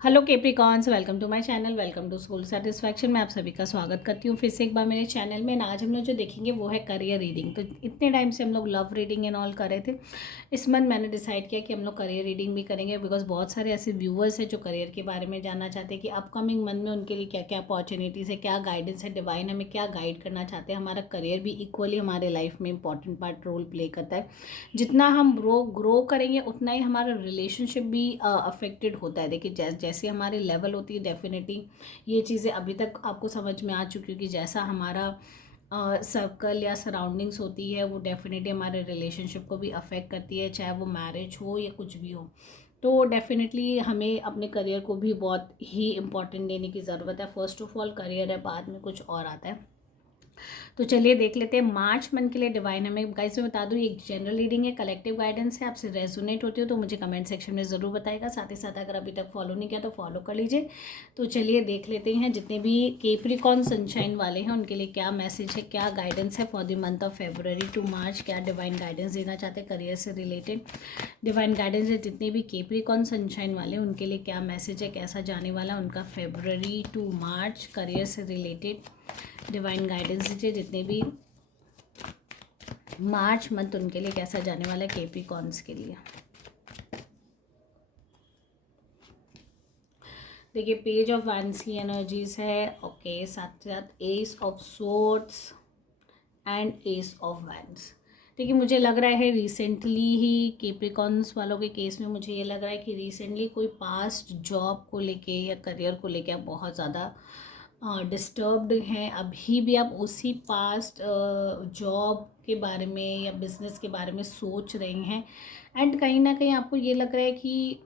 Hello Capricorns, welcome to my channel, welcome to school satisfaction. मैं आप सभी का स्वागत करती हूँ फिर से एक बार मेरे चैनल में। आज हम लोग जो देखेंगे वो है करियर रीडिंग। तो इतने टाइम से हम लोग लव रीडिंग एंड ऑल कर रहे थे। इस मंथ मैंने डिसाइड किया कि हम लोग करियर रीडिंग भी करेंगे, बिकॉज बहुत सारे ऐसे व्यूअर्स हैं जो करियर के बारे में जानना चाहते हैं कि अपकमिंग मंथ में उनके लिए क्या क्या अपॉर्चुनिटीज़ है, क्या गाइडेंस है, डिवाइन हमें क्या गाइड करना चाहते हैं। हमारा करियर भी इक्वली हमारे लाइफ में इंपॉर्टेंट पार्ट रोल प्ले करता है। जितना हम ग्रो करेंगे उतना ही हमारा रिलेशनशिप भी अफेक्टेड होता है। देखिए जैसे हमारे लेवल होती है, डेफिनेटली ये चीज़ें अभी तक आपको समझ में आ चुकी है कि जैसा हमारा सर्कल या सराउंडिंग्स होती है वो डेफिनेटली हमारे रिलेशनशिप को भी अफेक्ट करती है, चाहे वो मैरिज हो या कुछ भी हो। तो डेफिनेटली हमें अपने करियर को भी बहुत ही इम्पोर्टेंट देने की ज़रूरत है। फर्स्ट ऑफ ऑल करियर है, बाद में कुछ और आता है। तो चलिए देख लेते हैं मार्च मंथ के लिए डिवाइन हमें गाइस में बता दूं, एक जनरल रीडिंग है, कलेक्टिव गाइडेंस है। आपसे रेजोनेट होती हो तो मुझे कमेंट सेक्शन में ज़रूर बताएगा। साथ ही साथ अगर अभी तक फॉलो नहीं किया तो फॉलो कर लीजिए। तो चलिए देख लेते हैं जितने भी केप्रिकॉन सनशाइन वाले हैं उनके लिए क्या मैसेज है, क्या गाइडेंस है for the month of February to March. क्या डिवाइन गाइडेंस देना चाहते हैं करियर से रिलेटेड। डिवाइन गाइडेंस है जितने भी केप्रिकॉन सनशाइन वाले हैं उनके लिए क्या मैसेज है, कैसा जाने वाला उनका फेब्रुअरी टू मार्च करियर से रिलेटेड। डिवाइन गाइडेंस दीजिए जितने भी मार्च मंथ उनके लिए कैसा जाने वाला है केप्रिकॉन्स के लिए। देखिए पेज ऑफ वैंड्स की एनर्जीज है, ओके। साथ साथ S of swords and S of wands. देखिए मुझे लग रहा है रिसेंटली ही केप्रिकॉन्स वालों के केस में मुझे ये लग रहा है कि रिसेंटली कोई पास्ट जॉब को लेके या करियर को लेके आप बहुत ज़्यादा डिस्टर्ब्ड हैं। अभी भी आप उसी पास्ट जॉब के बारे में या बिजनेस के बारे में सोच रहे हैं। एंड कहीं ना कहीं आपको ये लग रहा है कि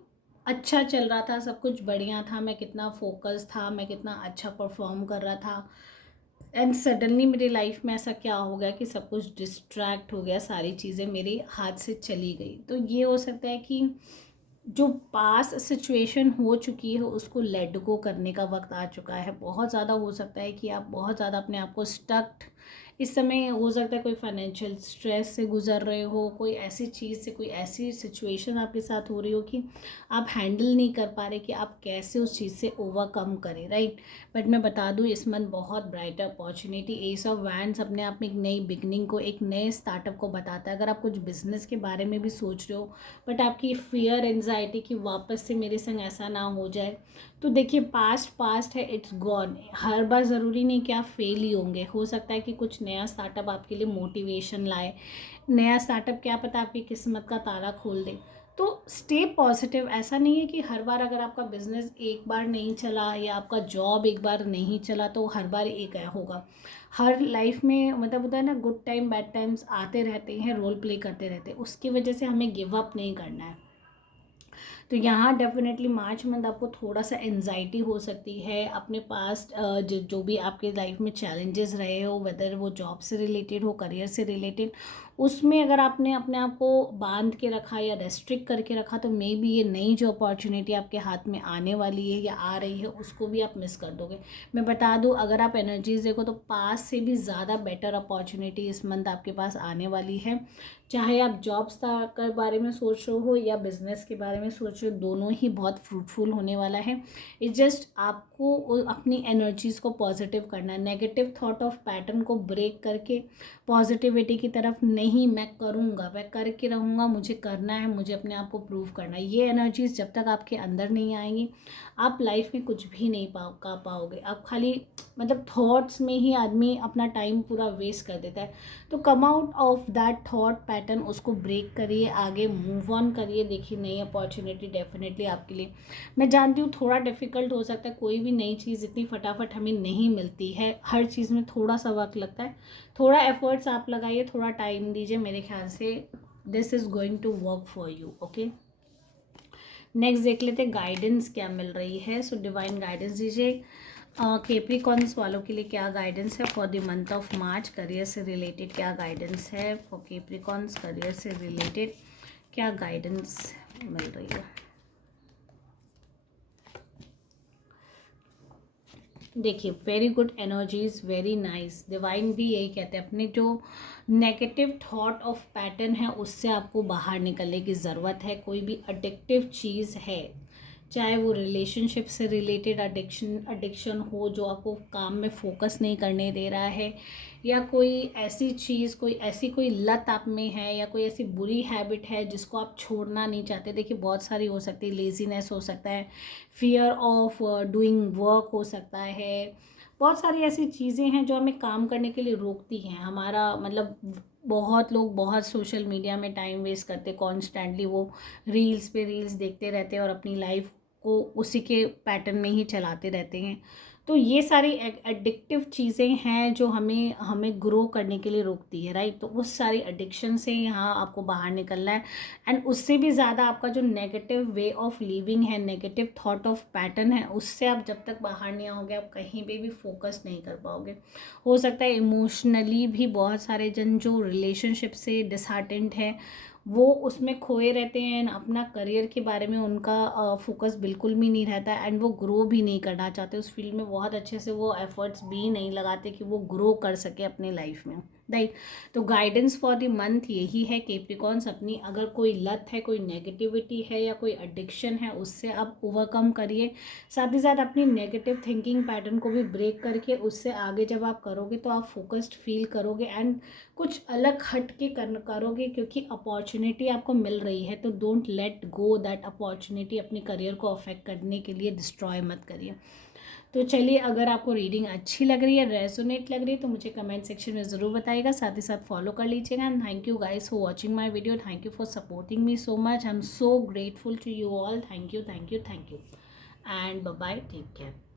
अच्छा चल रहा था, सब कुछ बढ़िया था, मैं कितना फोकस था, मैं कितना अच्छा परफॉर्म कर रहा था। एंड सडनली मेरी लाइफ में ऐसा क्या हो गया कि सब कुछ डिस्ट्रैक्ट हो गया, सारी चीज़ें मेरे हाथ से चली गई। तो ये हो सकता है कि जो पास सिचुएशन हो चुकी है उसको लेट गो करने का वक्त आ चुका है। बहुत ज़्यादा हो सकता है कि आप बहुत ज़्यादा अपने आप को स्टक्ड इस समय, हो सकता है कोई फाइनेंशियल स्ट्रेस से गुजर रहे हो, कोई ऐसी चीज़ से, कोई ऐसी सिचुएशन आपके साथ हो रही हो कि आप हैंडल नहीं कर पा रहे कि आप कैसे उस चीज़ से ओवरकम करें, राइट। बट मैं बता दूं इस मंथ बहुत bright opportunity, S of wands अपने आप में एक नई बिगनिंग को, एक नए स्टार्टअप को बताता है। अगर आप कुछ बिजनेस के बारे में भी सोच रहे हो बट आपकी फियर एंजाइटी कि वापस से मेरे संग ऐसा ना हो जाए, तो देखिए पास्ट पास्ट है, इट्स गॉन। हर बार ज़रूरी नहीं कि आप फेल ही होंगे, हो सकता है कि कुछ नया स्टार्टअप आपके लिए मोटिवेशन लाए। नया स्टार्टअप क्या पता आपकी किस्मत का ताला खोल दे। तो स्टे पॉजिटिव। ऐसा नहीं है कि हर बार अगर आपका बिजनेस एक बार नहीं चला या आपका जॉब एक बार नहीं चला तो हर बार एक होगा। हर लाइफ में मतलब होता है ना, गुड टाइम बैड टाइम्स आते रहते हैं, रोल प्ले करते रहते हैं। उसकी वजह से हमें गिव अप नहीं करना है। तो यहाँ डेफिनेटली मार्च मंथ आपको थोड़ा सा एनजाइटी हो सकती है अपने पास्ट जो भी आपके लाइफ में चैलेंजेस रहे हो, वेदर वो जॉब से रिलेटेड हो, करियर से रिलेटेड, उसमें अगर आपने अपने आप को बांध के रखा या रेस्ट्रिक्ट करके रखा तो मे बी ये नई जो अपॉर्चुनिटी आपके हाथ में आने वाली है या आ रही है उसको भी आप मिस कर दोगे। मैं बता दूं अगर आप एनर्जीज देखो तो पास से भी ज़्यादा बेटर अपॉर्चुनिटी इस मंथ आपके पास आने वाली है। चाहे आप जॉब्स के बारे में सोच रहे हो या बिजनेस के बारे में सोच रहे हो, दोनों ही बहुत फ्रूटफुल होने वाला है। इट्स जस्ट आपको अपनी एनर्जीज को पॉजिटिव करना है, नेगेटिव थॉट ऑफ पैटर्न को ब्रेक करके पॉजिटिविटी की तरफ नहीं, मैं करूँगा, मैं करके रहूँगा, मुझे करना है, मुझे अपने आप को प्रूव करना है। ये एनर्जीज जब तक आपके अंदर नहीं आएंगी आप लाइफ में कुछ भी नहीं कर पाओगे। आप खाली मतलब थॉट्स में ही आदमी अपना टाइम पूरा वेस्ट कर देता है। तो come out of that thought pattern, उसको ब्रेक करिए, आगे मूव ऑन करिए। देखिए नई अपॉर्चुनिटी डेफिनेटली आपके लिए, मैं जानती हूँ थोड़ा डिफिकल्ट हो सकता है, कोई भी नई चीज़ इतनी फटाफट हमें नहीं मिलती है, हर चीज़ में थोड़ा सा वक्त लगता है। थोड़ा एफर्ट्स आप लगाइए, थोड़ा टाइम दीजिए, मेरे ख्याल से this is going to work for you, okay. Next देख लेते हैं गाइडेंस क्या मिल रही है। सो डिवाइन गाइडेंस दीजिए केप्रिकॉन्स वालों के लिए क्या गाइडेंस है for the month of March. Career से रिलेटेड क्या गाइडेंस है फॉर केप्रिकॉन्स, करियर से रिलेटेड क्या गाइडेंस मिल रही है। देखिए very good energies, very nice. Divine भी यही कहते हैं अपने जो नेगेटिव थॉट ऑफ पैटर्न है उससे आपको बाहर निकलने की ज़रूरत है। कोई भी अडिक्टिव चीज़ है, चाहे वो रिलेशनशिप से रिलेटेड एडिक्शन हो जो आपको काम में फोकस नहीं करने दे रहा है, या कोई ऐसी चीज़, कोई लत आप में है, या कोई ऐसी बुरी हैबिट है जिसको आप छोड़ना नहीं चाहते। देखिए बहुत सारी हो सकती है, लेज़ीनेस हो सकता है, फियर ऑफ डूइंग वर्क हो सकता है, बहुत सारी ऐसी चीज़ें हैं जो हमें काम करने के लिए रोकती हैं। हमारा मतलब बहुत लोग बहुत सोशल मीडिया में टाइम वेस्ट करते, कॉन्स्टेंटली वो रील्स पे रील्स देखते रहते हैं और अपनी लाइफ को उसी के पैटर्न में ही चलाते रहते हैं। तो ये सारी एडिक्टिव चीज़ें हैं जो हमें हमें ग्रो करने के लिए रोकती है, राइट। तो उस सारी एडिक्शन से यहाँ आपको बाहर निकलना है। एंड उससे भी ज़्यादा आपका जो नेगेटिव वे ऑफ लिविंग है, नेगेटिव थॉट ऑफ पैटर्न है, उससे आप जब तक बाहर नहीं आओगे आप कहीं पे भी फोकस नहीं कर पाओगे। हो सकता है इमोशनली भी बहुत सारे जन जो रिलेशनशिप से डिसहार्टेंड है वो उसमें खोए रहते हैं, अपना करियर के बारे में उनका फोकस बिल्कुल भी नहीं रहता है, एंड वो ग्रो भी नहीं करना चाहते उस फील्ड में, बहुत अच्छे से वो एफर्ट्स भी नहीं लगाते कि वो ग्रो कर सके अपने लाइफ में, राइट। तो गाइडेंस फॉर द मंथ यही है कैप्रिकॉन्स, अपनी अगर कोई लत है, कोई नेगेटिविटी है या कोई एडिक्शन है, उससे आप ओवरकम करिए। साथ ही साथ अपनी नेगेटिव थिंकिंग पैटर्न को भी ब्रेक करके उससे आगे जब आप करोगे तो आप फोकस्ड फील करोगे एंड कुछ अलग हट के करोगे, क्योंकि अपॉर्चुनिटी आपको मिल रही है। तो don't let go that opportunity, अपने करियर को अफेक्ट करने के लिए डिस्ट्रॉय मत करिए। तो चलिए, अगर आपको रीडिंग अच्छी लग रही है, रेजोनेट लग रही है, तो मुझे कमेंट सेक्शन में ज़रूर बताइएगा, साथ ही साथ फॉलो कर लीजिएगा। And thank you guys for watching my video, thank you for supporting me so much, I am so grateful to you all, thank you, thank you, thank you, and bye bye, take care.